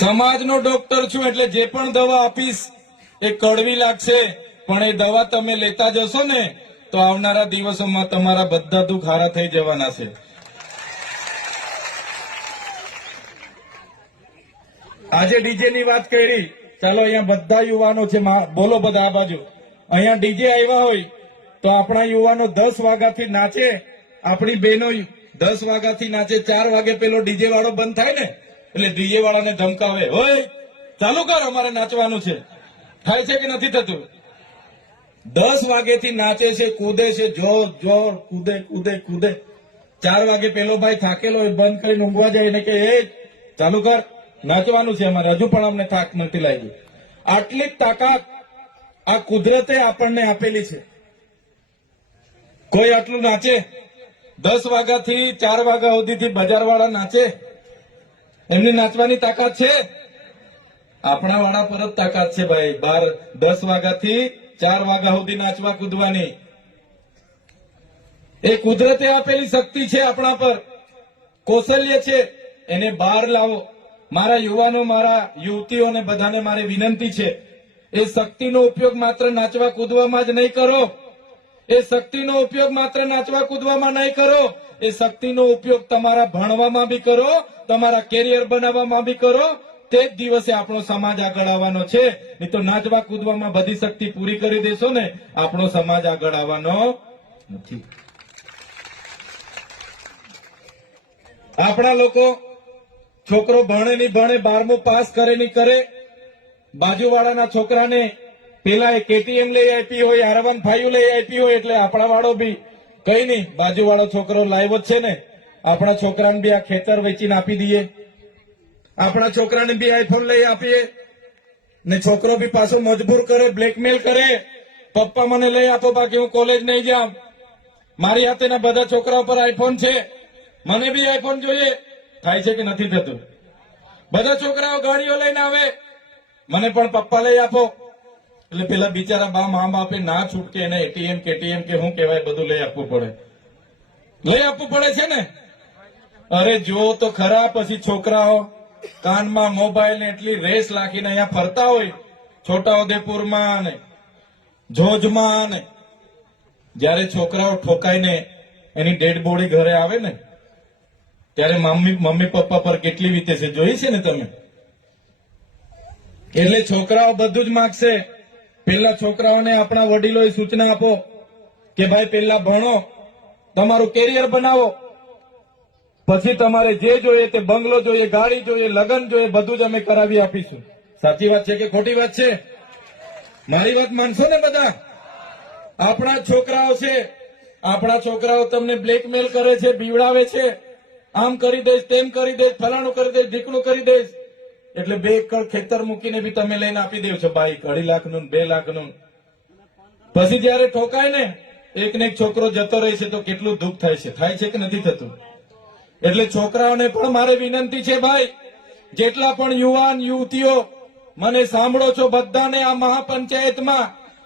સમાજનો ડોક્ટર છું એટલે જે પણ દવા આપીશ એ કડવી લાગશે. પણ એ દવા તમે લેતા જશો ને, તો આવનારા દિવસોમાં તમારા બધા દુઃખ હારા થઈ જવાના છે. આજે ડીજે ની વાત કરી. ચાલો અહીંયા બધા યુવાનો છે બોલો બધા આ બાજુ. અહીંયા ડીજે આવ્યા હોય, તો આપણા યુવાનો દસ વાગ્યાથી નાચે. આપણી બહેનો દસ વાગ્યાથી નાચે. ચાર વાગે પેલો ડીજે વાળો બંધ થાય ને. એટલે ડીજે વાળાને ધમકાવે હોય ચાલુ કર, અમારે નાચવાનું છે. થાય છે કે નથી થતું? દસ વાગેથી નાચે છે, કૂદે છે, જોર જોર, કૂદે કૂદે કૂદે. ચાર વાગે પેલો ભાઈ થાકેલો હોય, બંધ કરીને ઊંઘવા જાય, એને કે એ, ચાલુ કર, નાચવાનું છે અમારે, હજુ પણ અમને થાક નથી લાગી આટલી તાકાત આ કુદરતે આપણને આપેલી છે. કોઈ આટલું નાચે? દસ વાગ્યાથી ચાર વાગ્યા સુધીથી બજાર વાળા નાચે? એમની નાચવાની તાકાત છે? આપણા વાળા પર જ તાકાત છે ભાઈ. બાર, દસ વાગ્યાથી ચાર વાગ્યા સુધી નાચવા કૂદવાની. એ કુદરતે આપેલી શક્તિ છે આપણા પર. કૌશલ્ય છે. એને બહાર લાવો. મારા યુવાનો, મારા યુવતીઓને બધાને મારી વિનંતી છે. એ શક્તિનો ઉપયોગ માત્ર નાચવા, કૂદવામાં જ નહીં કરો. એ શક્તિનો ઉપયોગ માત્ર નાચવા કૂદવામાં નહીં કરો, એ શક્તિનો ઉપયોગ તમારા ભણવામાં બી કરો, તમારા કેરિયર બનાવવામાં બી કરો, તે જ દિવસે આપણો સમાજ આગળ આવવાનો છે. નહીં તો નાચવા કૂદવામાં બધી શક્તિ પૂરી કરી દેશો ને, આપણો સમાજ આગળ આવવાનો નથી. આપણા લોકો છોકરો ભણે નહીં ભણે, બારમું પાસ કરે નહીં કરે, બાજુવાળાના છોકરાને પેલા એ કેટીએમ લઈ આપી હોય આર વન ફાઈવ લઈ આપી હોય, એટલે આપણા વાળો બી. કઈ નહીં, બાજુવાળો છોકરો લાઈવ જ છે ને. આપણા છોકરાને બી આ ખેતર વેચીને આપી દઈએ. આપણા છોકરાને બી આઈફોન લઈ આપીએ. ને છોકરો બી પાછો મજબૂર કરે, બ્લેકમેલ કરે. પપ્પા મને લઈ આપો, બાકી હું કોલેજ નહીં જામ મારી હાથેના બધા છોકરાઓ પર આઈફોન છે. મને બી આઈફોન જોઈએ. થાય છે કે નથી થતું? બધા છોકરાઓ ગાડીઓ લઈને આવે. મને પણ પપ્પા લઈ આપો. એટલે પેલા બિચારા બા મા બાપે ના છૂટકે એને એટીએમ કેટીએમ કે હું કહેવાય, બધું લઈ આપવું પડે. લઈ આપવું પડે છે ને? અરે જો તો ખરા, પછી છોકરાઓ કાનમાં મોબાઈલ ને એટલી રેસ લાખીને અહીંયા ફરતા હોય, છોટાઉદેપુરમાં ને, જોજમાં ને, જ્યારે છોકરાઓ ઠોકાઈને એની ડેડ બોડી ઘરે આવે ને, ત્યારે મમ્મી મમ્મી, પપ્પા પર કેટલી વીતે છે, જોઈ છે ને તમે? એટલે છોકરાઓ બધું જ માગશે. પેલા છોકરાઓને આપણા વડીલોએ સૂચના આપો કે ભાઈ, પેલા ભણો, તમારું કેરિયર બનાવો. પછી તમારે જે જોઈએ તે બંગલો જોઈએ, ગાડી જોઈએ, લગ્ન જોઈએ, બધું જ અમે કરાવી આપીશું. સાચી વાત છે કે ખોટી વાત છે? મારી વાત માનશો ને બધા? આપણા છોકરાઓ છે, આપણા છોકરાઓ તમને બ્લેકમેલ કરે છે, બીવડાવે છે. આમ કરી દઈશ, તેમ કરી દઈશ, ફલાણું કરી દઈશ ઢીકણું કરી દઈશ. એટલે બે એકર ખેતર મૂકીને બી તમે લઈને આપી દેવ છો. બાઈક અઢી લાખનું ને બે લાખનું. પછી જયારે ઠોકાય ને એક ને એક છોકરો જતો રહે છે તો કેટલું દુઃખ થાય છે. થાય છે કે નથી થતું? એટલે છોકરાઓને પણ મારે વિનંતી છે, ભાઈ, જેટલા પણ યુવાન યુવતીઓ મને સાંભળો છો બધાને આ મહાપંચાયતમાં,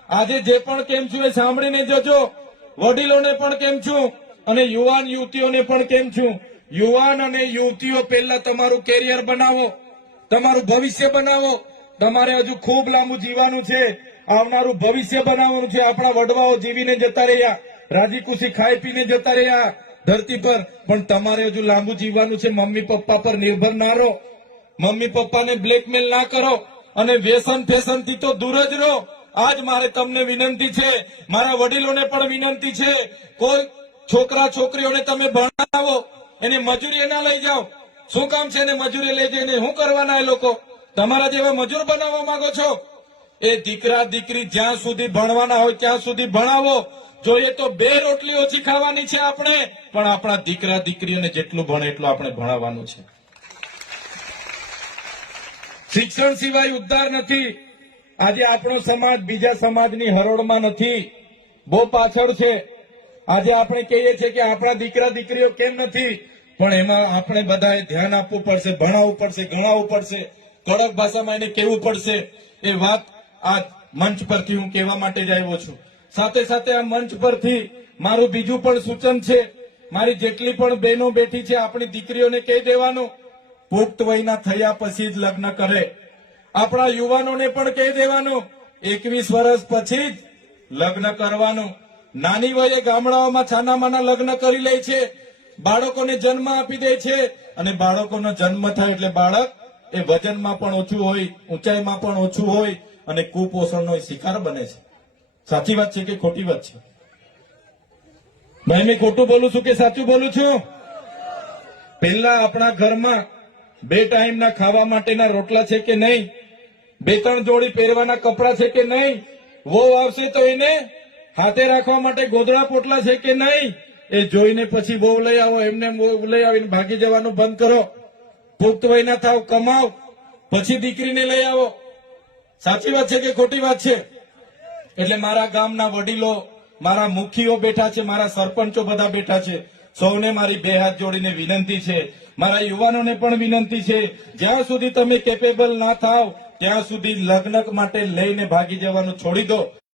આજે જે પણ કેમ છું એ સાંભળીને જજો. વડીલોને પણ કેમ છું અને યુવાન યુવતીઓને પણ કેમ છું? યુવાન અને યુવતીઓ પહેલા તમારું કેરિયર બનાવો. તમારું ભવિષ્ય બનાવો. તમારે હજુ ખૂબ લાંબુ જીવવાનું છે. આવનારું ભવિષ્ય બનાવવાનું છે. આપણા વડવાઓ જીવીને જતા રહ્યા. રાજી ખુશી ખાઈ પીને જતા રહ્યા ધરતી પર. પણ તમારે હજુ લાંબુ જીવવાનું છે. મમ્મી પપ્પા પર નિર્ભર ના રહો. મમ્મી પપ્પાને બ્લેકમેલ ના કરો. અને વ્યસન ફેશનથી તો દૂર જ રહો. આજ મારે તમને વિનંતી છે. મારા વડીલોને પણ વિનંતી છે. કોઈ છોકરા છોકરીઓને તમે ભણાવો. એને મજૂરી ના લઈ જાઓ. શું કામ છે એને મજૂરી લઈ જઈને શું કરવાના એ લોકો? તમારા જેવા મજૂર બનાવવા માંગો છો? એ દીકરા, દીકરી જ્યાં સુધી ભણવાના હોય ત્યાં સુધી ભણાવો. જોઈએ તો બે રોટલી ઓછી ખાવાની છે આપણે, પણ આપણા દીકરા, દીકરીઓને જેટલું ભણે એટલું આપણે ભણાવવાનું છે. શિક્ષણ સિવાય ઉદ્ધાર નથી. આજે આપણો સમાજ બીજા સમાજની હરોળમાં નથી. બહુ પાછળ છે. આજે આપણે કહીએ છીએ કે આપણા દીકરા, દીકરીઓ કેમ નથી? પણ એમાં આપણે બધાએ ધ્યાન આપવું પડશે, ભણાવવું પડશે, ગણાવવું પડશે, કડક ભાષામાં એને કહેવું પડશે. એ વાત આ મંચ પરથી હું કહેવા માટે જ આવ્યો છું. સાથે સાથે આ મંચ પરથી મારું બીજું પણ સૂચન છે, મારી જેટલી પણ બહેનો બેઠી છે, આપણી દીકરીઓને કહી દેવાનું, પુખ્ત વયના થયા પછી જ લગ્ન કરે. આપણા યુવાનોને પણ કહી દેવાનું, એકવીસ વર્ષ પછી જ લગ્ન કરવાનું. નાની વયે ગામડાઓમાં છાનામાના લગ્ન કરી લે છે બાળકોને જન્મ આપી દે છે અને બાળકોનો જન્મ થાય એટલે બાળક એ વજનમાં પણ ઓછું હોય, ઊંચાઈમાં પણ ઓછું હોય અને કુપોષણનો શિકાર બને છે. સાચી વાત છે કે ખોટી વાત છે? મેં ખોટું બોલું છું કે સાચું બોલું છું? પહેલા આપણા ઘરમાં બે ટાઈમના ખાવા માટેના રોટલા છે કે નહીં? બે ત્રણ જોડી પહેરવાના કપડા છે કે નહીં? વો આવશે તો એને હાથે રાખવા માટે ગોદડા પોટલા છે કે નહીં? એ જોઈને પછી બહુ લઈ આવો, એમને લઈ આવીને ભાગી જવાનું બંધ કરો. પુખ્ત વયના થાવ, કમાવ. પછી દીકરીને લઈ આવો. સાચી વાત છે કે ખોટી વાત છે? એટલે મારા ગામના વડીલો, મારા મુખીઓ બેઠા છે, મારા સરપંચો બધા બેઠા છે. સૌને મારી બે હાથ જોડીને વિનંતી છે. મારા યુવાનોને પણ વિનંતી છે. જ્યાં સુધી તમે કેપેબલ ના થાવ, ત્યાં સુધી લગ્ન માટે લઈને ભાગી જવાનું છોડી દો.